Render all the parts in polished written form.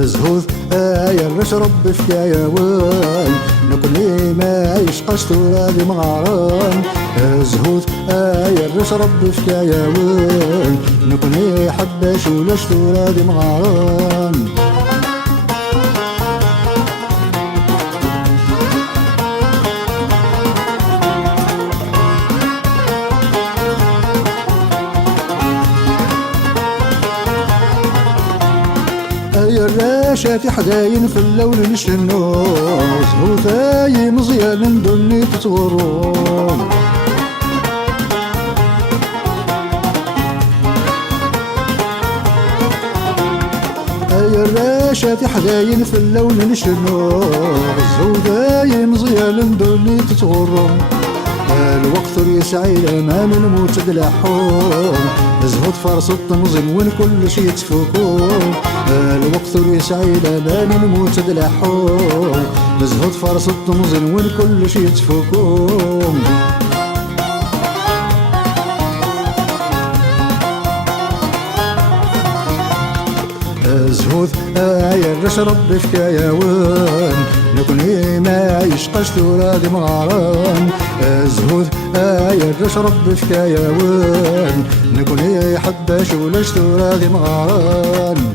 زهوث يرش ربي في كياوان نكوني ما يشقاش ترادي مغاران زهوث يرش ربي في كياوان نكوني حباش ولاش ترادي مغاران يا الراشاتي حداين في اللون نشنو زهوثاي مزيان ندني تتغرون يا الراشاتي حداين في اللون نشنو زهوثاي مزيان ندني تتغرون الوقت يسعي الامام الموت دلحون زهود فرص التنظيم وين كل شي تفكون الوقت يسعي الامام الموت دلحون زهود فرص التنظيم وين كل شي تفكون زهود يرش ربي في كياوان نكوني ما يشقاش ترادي مغاران زهود يرش ربي في كياوان نكوني حباش ولاش ترادي مغاران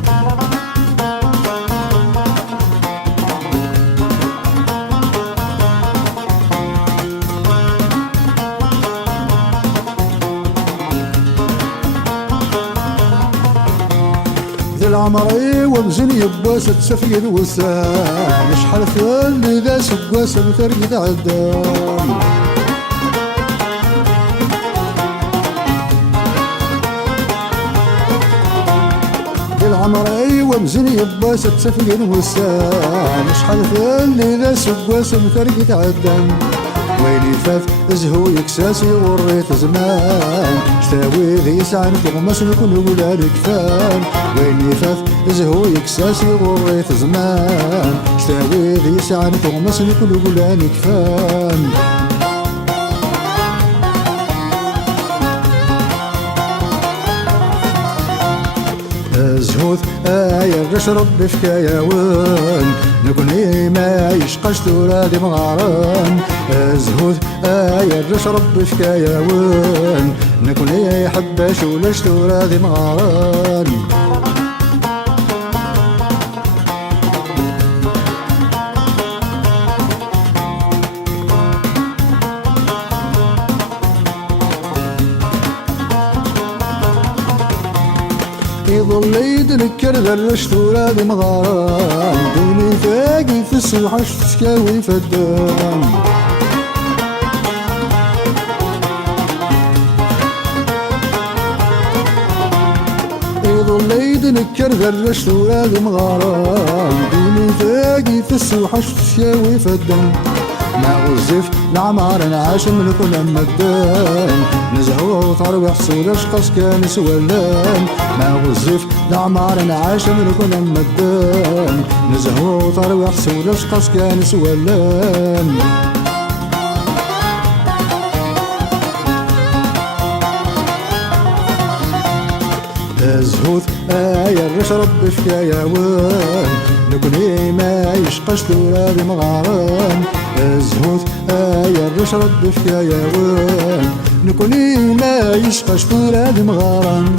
العمري ومزن يباس تسفيد وسام شحال اللي ذا سقاس مثرقد عدام العمري ومزن يباس تسفيد وسام شحال اللي ذا سقاس مثرقد عدام ويلي فات زهو يكساسي وريت زمان شتاوي ذي سعن تغمس نكون ولا الكفان ويلي فات زهو يكساسي وريت زمان شتاوي ذي سعن تغمس نكون ولا الكفان زهوث يرش ربي في كياوان نكوني ما يشقاش ترادي مغاران زهوث يرش ربي في كياوان نكوني حباش ولاش ترادي مغاران يظل يدنكر ذا الشتورة دي مغاران دوني ثاقي في السوحة شتكاوي فدان يظل يدنكر ذا الشتورة دي مغاران دوني ثاقي في السوحة شتكاوي فدان ما غزف العمار نعاش ملك لما الدان نزهو وطرب حصول اشقص كان سولان ما غزف العمار نعاش ملك لما الدان نزهو وطرب حصول اشقص كان سولان زهوث يرش ربي في كياوان نكوني ما يشقاش ترادي مغاران زهوث يرش ربي في كياوان نكوني ما يشقاش ترادي مغاران